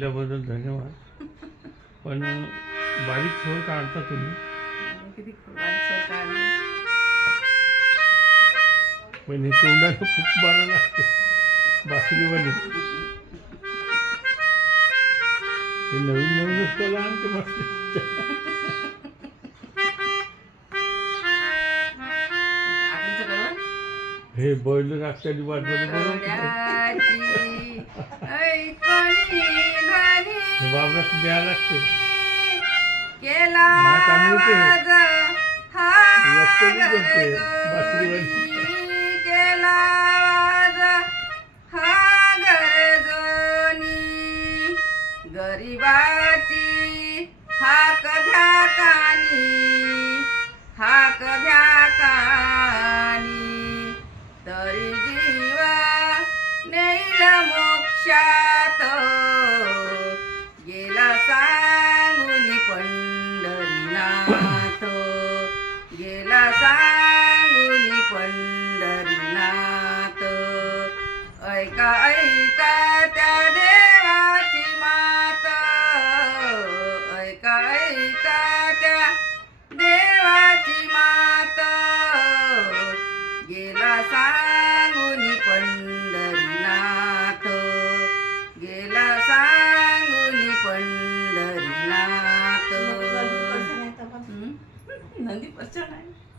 त्याबद्दल धन्यवाद. पण बारीक स्वर काढता तुम्ही. किती बारीक स्वर काढले. पण हे तोंडाला खूप बरं लागते बासरीवाली. हे नवीन नवीनच कला आणते मस्त. आठवीचं करून हे बैल राष्ट्रवादी वाजवले बरोबर. हे बाबरात द्यायला लागते. केला बासरीवाली. केला हा गरजोनी गरीबाची हाक घ्या कानी हाक घ्या कानी तरी जीवा नेईल मोक्षात गेला सांगून पंढरीनाथ गेला सांगून पंढरीनाथ ऐका ऐका त्या देवाची मात ऐका ऐका